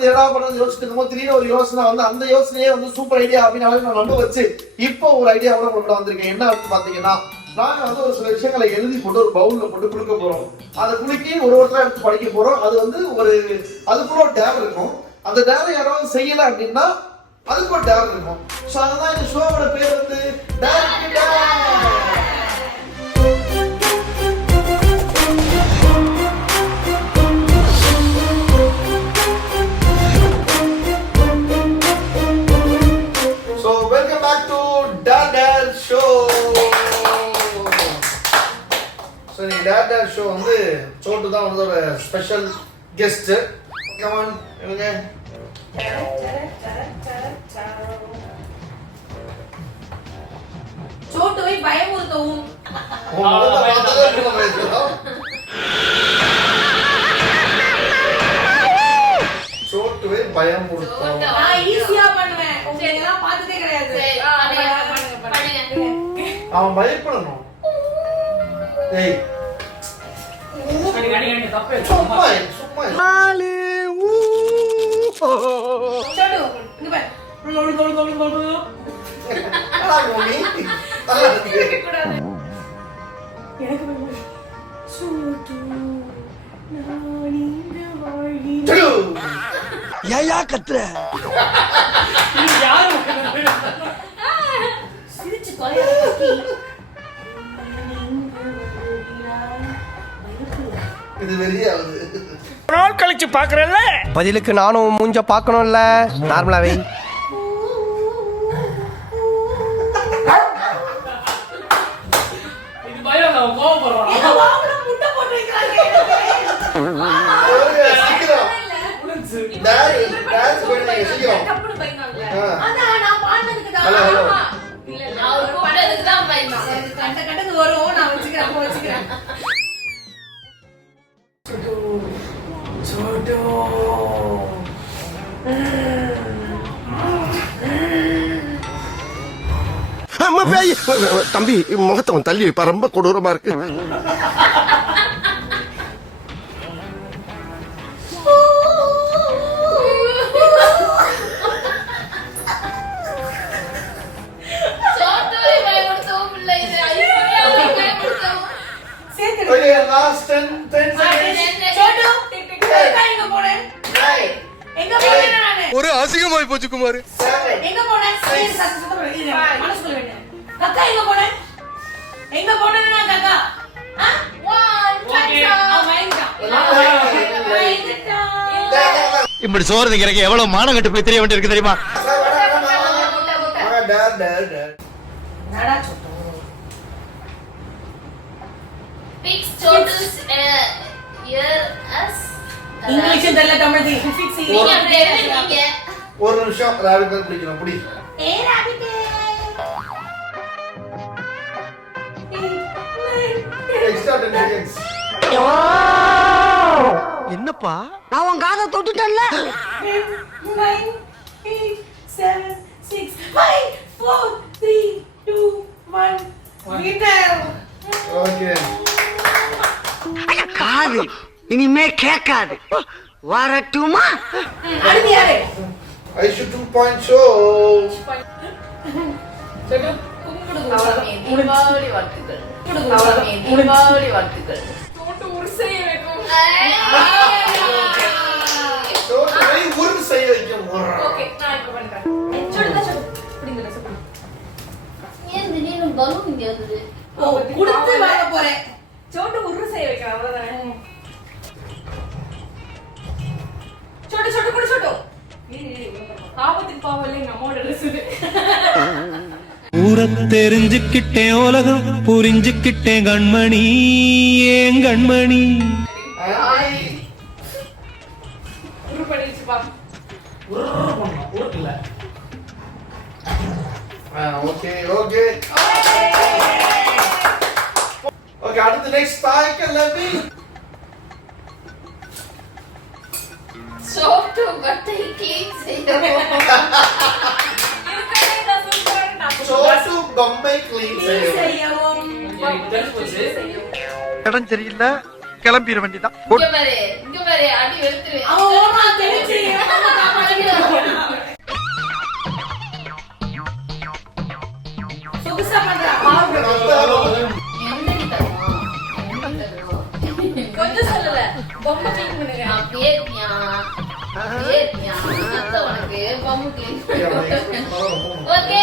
பண்றது எடா பண்றது யோசிச்சுட்டு இருக்கும்போது திடீர்னு ஒரு யோசனை வந்து அந்த யோசனையே வந்து சூப்பர் ஐடியா அப்படின்னு நான் நம்ப வச்சு இப்போ ஒரு ஐடியாவோட உங்கள்கிட்ட வந்திருக்கேன் என்ன அப்படின்னு பாத்தீங்கன்னா நாங்க வந்து ஒரு சில விஷயங்களை எழுதி போட்டு ஒரு பவுல்ல போட்டு குடுக்க போறோம். அதை குலுக்கி ஒரு ஒருத்தரா எடுத்து படிக்க போறோம். அது வந்து ஒரு அதுக்குள்ள ஒரு டேப் இருக்கும். அந்த டேப் யாராவது செய்யல அப்படின்னா அதுக்கு ஒரு டேப் இருக்கும். ஸோ அதனால இந்த ஷோவோட பேர் வந்து டேரக்ட் வந்து ஒரு ஸ்பெஷல் கெஸ்ட் கமான் எழுங்க சோட்டுவை பயமுறுத்தவும். சோட்டுவை பயம் கொடுத்தோம் நான் ஈஸியா பண்ணுவேன். உங்க இதெல்லாம் பார்த்ததே கிடையாது. அவன் பயப்படணும். ஏய் பாரு லொலு, லொலு, லொலு, லொலு. என்னடா மம்மி? நல்லா இருக்கு. எனக்கு பயமா இருக்கு. சோட்டு, நான் இங்கு வாழ்கிறேன். டூ. ஏயா கத்துற இது யாரு? சிரிச்சு தொலையாத இது நாள் கழிச்சு பாக்குறல்ல பதிலுக்கு நானும் மூஞ்ச பார்க்கணும்ல. நார்மலாவே இது பயம் தம்பி முகத்தை அவன் தள்ளி வைப்பா ரொம்ப கொடூரமா இருக்கு. சோட்டுவை பயமுறுத்தவும் இல்லை, இது ஐஸ்வர்யாவை பயமுறுத்தவும். சேர்த்து ஓகே லாஸ்ட் 10 10 செகண்ட்ஸ் சோட்டு, அக்கா எங்க போனேன்? எங்க போனேன் நானு? ஒரு அசிங்கமாய் போச்சு குமார். எங்க போனேன்? அக்கா எங்க போனேன்? எங்க. மயங்கிட்டான். மயங்கிட்டான். இப்படி சோறு திங்கிறக்கு எவ்வளவு மானம் கட்டு போய் தெரிய வேண்டியிருக்கு தெரியுமா us. இங்கிலீஷும் தெரியல தமிழ் தெரியும். ஒரு நிமிஷம் ராபிட் குடிக்கணும் புடி ஏ ராபிட். எக்ஸ்ட்ரா 10 செகண்ட்ஸ் என்னப்பா nine, eight, seven, six, five, four, three, two, one. Winner. Okay காது இனிமே கேட்காது வரட்டுமா அடுத்து யாரு? ஐஷு 2 பாயிண்ட் ஷோ சரி. அவளுடைய தீபாவளி வாழ்த்துக்கள். தீபாவளி வாழ்த்துக்கள். செய்ய வைக்கும் ஏன் திடீர்னு இங்க வந்தது? ஓ, கொடுத்து வாங்க போறேன். சோட்டு உருளை செய்ய வைக்கலாம் அவ்வளவுதானே சோட்டு சோட்டு குடி சோட்டு ஆபத்துக்கு பாவம் எங்க அம்மாவோட ட்ரெஸ் ஊர தெரிஞ்சுக்கிட்டேன் உலகம் புரிஞ்சுக்கிட்டேன் கண்மணி ஏன் கண்மணி. ஓகே ஓகே ஓகே அடுத்து நெக்ஸ்ட் தாய்க்க பட்டை செய்யவும். கொஞ்சம் சொல்லல பொம்மை கிளீன் பண்ணுங்க அப்படியே உனக்கு பொம்மை clean பண்ணு. ஓகே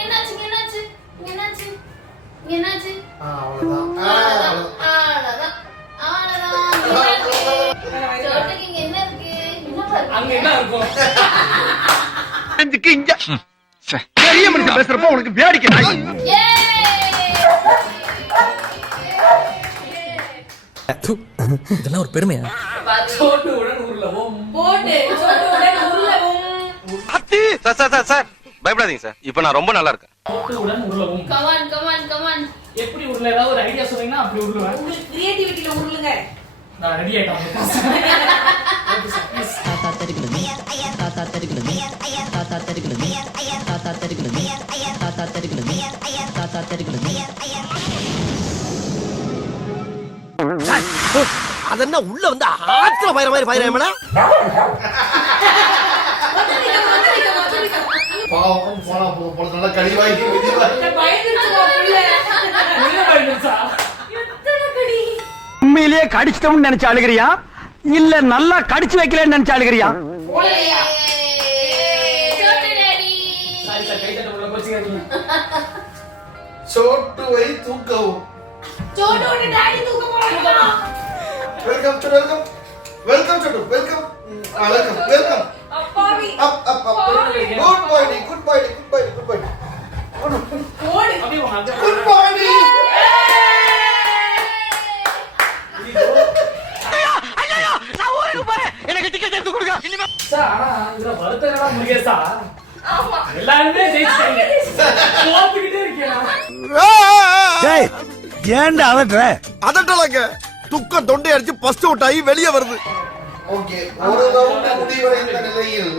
என்னாச்சு என்னாச்சு என்னாச்சு என்னாச்சு? அவ்வளவுதான். அவ்வளவுதான். அவ்வளவுதான். என்னாச்சு? சோட்டுக்கு இங்க என்ன இருக்கு? என்ன அங்க என்ன இருக்கும் இங்க. இங்க பெரிய மனுஷன் பேசுறப்ப உனக்கு வேடிக்கை நாய். இதெல்லாம் ஒரு பெருமையா? பாரு சோட்டு உடன் ஊர்ல ஓம் போட்டு சொட்டு உடன் உருளவும் சார் சார் சார் சார். பயப்படாதீங்க சார். இப்போ நான் ரொம்ப நல்லா இருக்கேன். சோட்டு உடன் உருளவும் கமான் கமான் கமான் எப்படி உருள? ஏதாவது ஒரு ஐடியா சொன்னீங்கன்னா அப்படி உருளுவேன். உங்களுக்கு கிரியேட்டிவிட்டில உருளுங்க. நான் ரெடி ஆயிட்டேன் தாத்தா தருகிறது தாத்தா தருகிறது தாத்தா தருகிறது தாத்தா தருகிறது தாத்தா தருகிறது தாத்தா தருகிறது அதென்ன உள்ள வந்து ஆத்துல பயிர மாதிரி பயிரமல பாவம். போனா போக போல நல்லா போயிடுச்சா உண்மையிலேயே கடிச்சிட்டோம்னு நினைச்சு அழுகிறியா இல்ல நல்லா கடிச்சு வைக்கலன்னு நினைச்சு அழுகிறியா சோட்டுவை தூக்கவும். Welcome to welcome welcome to welcome welcome welcome அப்பாவி up good good good good அப்படியே எனக்கு டிக்கெட் எடுத்து கொடுங்க இனிமே சார் ஆனா இதுல வருத்தம் முருகேசா எல்லாருமே ஜெயிச்சிட்டாங்க. தோத்துக்கிட்டே இருக்கேன். ஏன்டா அதட்டுற அதட்டலங்க. துக்கம் தொண்டை அடிச்சு பஸ்ட் அவுட் ஆகி வெளியே வருது. ஓகே ஒரு ரவுண்ட் முடிவடைந்த நிலையில்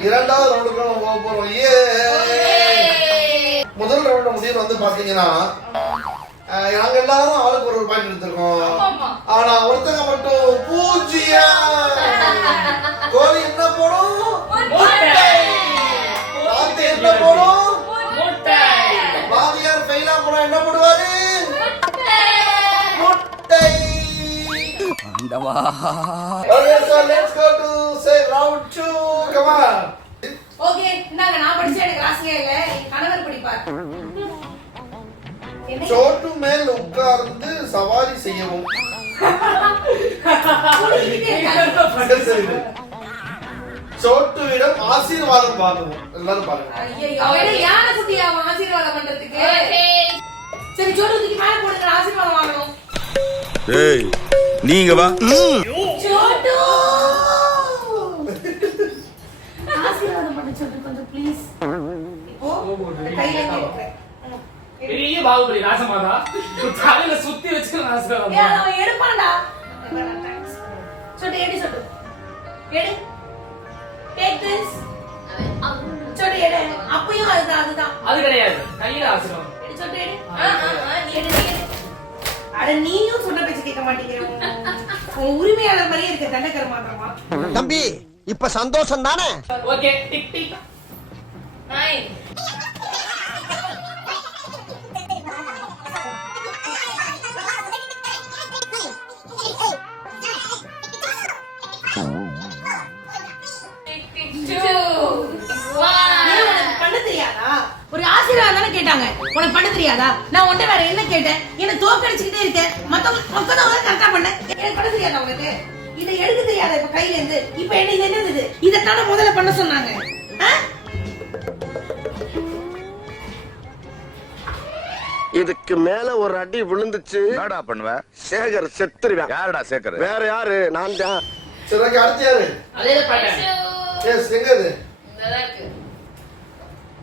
இரண்டாவது ரவுண்டுக்கு நம்ம போக போறோம். ஏ. முதல் ரவுண்ட் முடிவு வந்து பாத்தீங்கன்னா நாங்க எல்லாரும் ஆளுக்கு ஒரு ஒரு பாயிண்ட் எடுத்திருக்கோம். ஆனா ஒருத்தங்க Okay, so let's go to say round two. Come on. Okay இந்தாங்க நான் படிச்ச எனக்கு ஆசையா இல்ல. கணவர் படிப்பார். சோட்டு மேல் உட்கார்ந்து சவாரி செய்யவும். சோட்டுவிடம் ஆசீர்வாதம் வாங்கவும். எல்லாரும் பாருங்க. யானை குட்டி? அவன் ஆசீர்வாதம் பண்றதுக்கு. ஓகே சரி சோட்டு தூக்கி மேல போடுங்க. ஆசீர்வாதம் வாங்கணும். ஏய் நீங்க வா. பெரிய பாகுபலி ராசமாதா தலையில சுத்தி வச்சு ராசமாதா அவன் எடுப்பான்டா. சோட்டு எடு சோட்டு. எடு. டேக் திஸ் சோட்டு எடு. அப்பயும் அதுதான் அதுதான். அது கிடையாது. கையில ஆசிரம் எடு சோட்டு எடு. ஆ, ஆ, ஆ, நீ எடு நீ எடு. அட நீயும் சொன்ன பேச்சு கேட்க உன் உரிமையாளர் மாதிரியே இருக்க தண்டக்கர மாத்திரமா? தம்பி இப்ப சந்தோஷம் தானே ஓகே டிக் டிக் நைன் தெரியாதா? நான் உன்ட்ட வேற என்ன கேட்டேன்? என்ன தோக்கடிச்சுக்கிட்டே இருக்கேன் மத்தவங்க மொத்தவங்க கரெக்டா பண்ண. எனக்கு பண்ண தெரியாதா உனக்கு இதை எடுக்க தெரியாதா இப்ப கையில இருந்து? இப்ப என்ன இது என்னது இது? இதைத்தானே முதல்ல பண்ண சொன்னாங்க? இதுக்கு மேல ஒரு அடி விழுந்துச்சு. என்னடா பண்ணுவ? சேகர் செத்துருவேன். யாருடா சேர்க்கறது வேற யாரு? நான் தான். சரி ஓகே அடுத்து யாரு? அதே பாட்டேன் எஸ் எங்க இது நல்லா இருக்கு.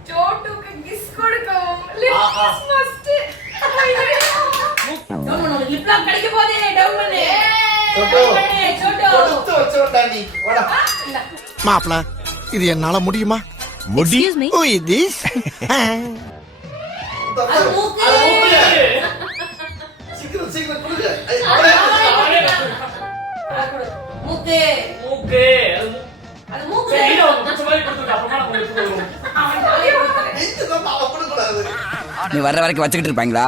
சோட்டுக்கு கிஸ் கொடுக்கவும். லிப் மஸ்ட் டவுன் இது என்னால முடியுமா? முடியும் இது நீ வர்ற வரைக்கும் வச்சுக்கிட்டு இருப்பாங்களா?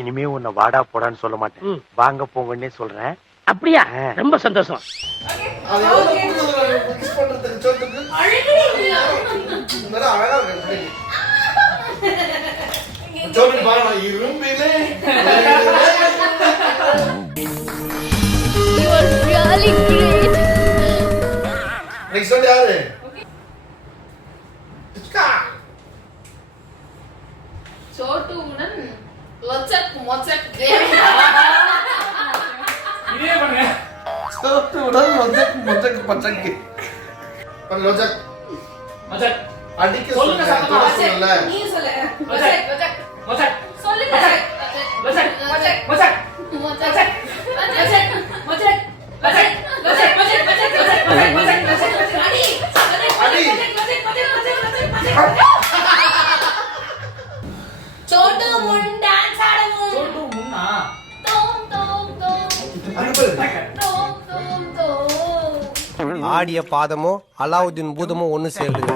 இனிமே உன்னை வாடா போடான்னு சொல்ல மாட்டேன். வாங்க போங்கன்னே சொல்றேன். அப்படியா? ரொம்ப சந்தோஷம். அழகே இரும்பிலே. நெக்ஸ்ட் வந்து யாரு? சோட்டுவுடன் லொச்சக் மொச்சக் இதே பண்ணுங்க. சோட்டுவுடன் லொச்சக் மொச்சக் பச்சக் பன் லொச்சக். மச்சக். அடிக்க சொல்லுங்க சொல்ல நீ சொல்ல. லொச்சக். லொச்சக். அடி அடி. சோட்டு முன் டான்ஸ் ஆடவும் சோட்டு முன்னா தோம் தோம் தோம் ஆடிய பாதமும் அலாவுதீன் பூதமும் ஒண்ணு சேருது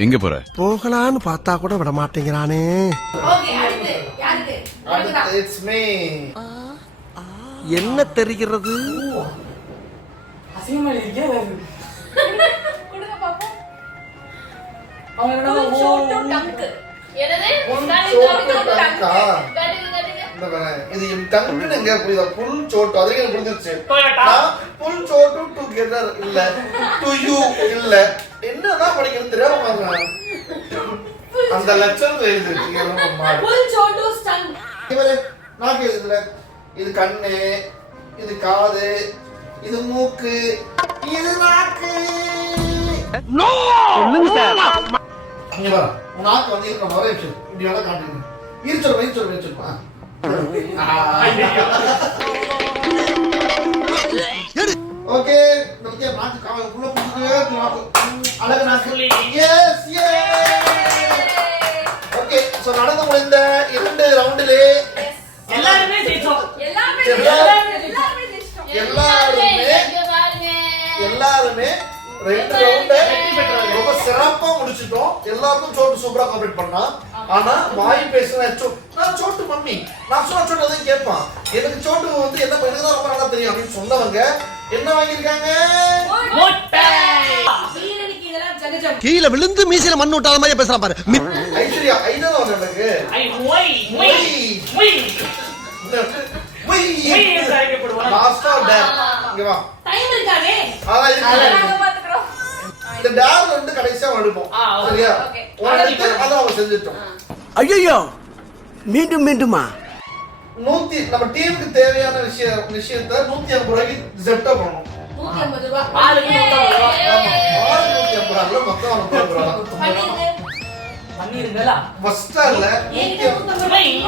எங்க போற? போகலான்னு பார்த்தா கூட விட மாட்டேங்கிறானே இட்ஸ் மீ என்ன தெரிகிறது? அசிங்கமா இருக்கே கொடுங்க பாப்போம் அவங்க டங்கு என்னது புல் சோட்டு இது புரியுதா புல் அதுக்கு எனக்கு புரிஞ்சிருச்சு. நான் புல் சோட்டு டுகெதர் இல்ல டு யூ இல்ல என்னதான் படிக்கிறது? தெரியாம பாருங்க. அந்த லட்சம் புல் சோட்டு ஸ்டங் இவரு நாக்கு இதுல. இது கண்ணு இது காது இது மூக்கு இது நாக்கு. இங்க பாரு உன் நாக்கு வந்து இருக்கிற ஒரே விஷயம் இப்படி வேணா காட்டுங்க. ஈர்ச்சல் ஈர்ச்சல் ஈர்ச்சல் ஓகே நமக்கு நாக்கு காவல் உள்ள புடிச்சுக்கவே இருக்கு நாக்கு. அழகு நாக்கு. எஸ் ஓகே சோ நடந்து முடிந்த இரண்டு ரவுண்டிலே எல்லாருமே ஜெயிச்சோம். எல்லாருமே பாருங்க. எல்லாருமே ரெண்டு ரவுண்ட ரொம்ப சிறப்பா முடிச்சிட்டோம். எல்லாருக்கும் சோட்டு சூப்பரா கம்ப்ளீட் பண்ணா. ஆனா வாய் பேசுன சோ- நான் சோட்டு மம்மி. நான் சொன்ன சோட்டு எதுவும் கேட்பான். எனக்கு சோட்டு வந்து என்ன எனக்கு தான் ரொம்ப நல்லா தெரியும் அப்படின்னு சொன்னவங்க என்ன வாங்கியிருக்காங்க? கீழே விழுந்து மீசையில மண் விட்டாத மாதிரி பேசுறான் பாரு. இந்த டேர் வந்து கடைசியா எடுப்போம். சரியா? அதை அவங்க செஞ்சுட்டோம். ஐயோ மீண்டும் மீண்டுமா? நூத்தி நம்ம டீமுக்கு தேவையான விஷயம் விஷயத்த நூத்தி ஐம்பது ரூபாய்க்கு ஜெப்டா பண்ணணும். நூத்தி ஐம்பது ரூபாய் ஆளுக்கு நூத்தம்பது ரூபா. ஆமா ஆறு நூத்தி ஐம்பது ரூபா. மொத்தம் ஐம்பது ரூபா. ஃபர்ஸ்டா இல்ல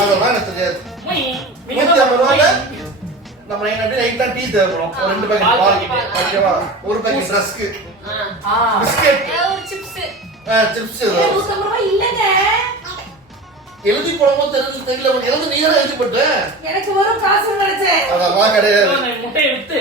அதெல்லாம் எனக்கு தெரியாது நூத்தி ஐம்பது ரூபாய்ல நம்ம நைட்டா டீ தேவைப்படும். ஒரு ரெண்டு பேக்கெட் பால். ஓகேவா ஒரு பேக்கெட் ரஸ்க் ஆ. பிஸ்கெட். சிப்ஸ். சிப்ஸ். இல்லங்க. எழுதி போடும்போது தெரிஞ்சு தெரியல எழுதி நீ தான் எழுதி போட்ட எனக்கு வரும் காசு நினைச்சேன் அதெல்லாம் கிடையாது. முட்டையை வித்து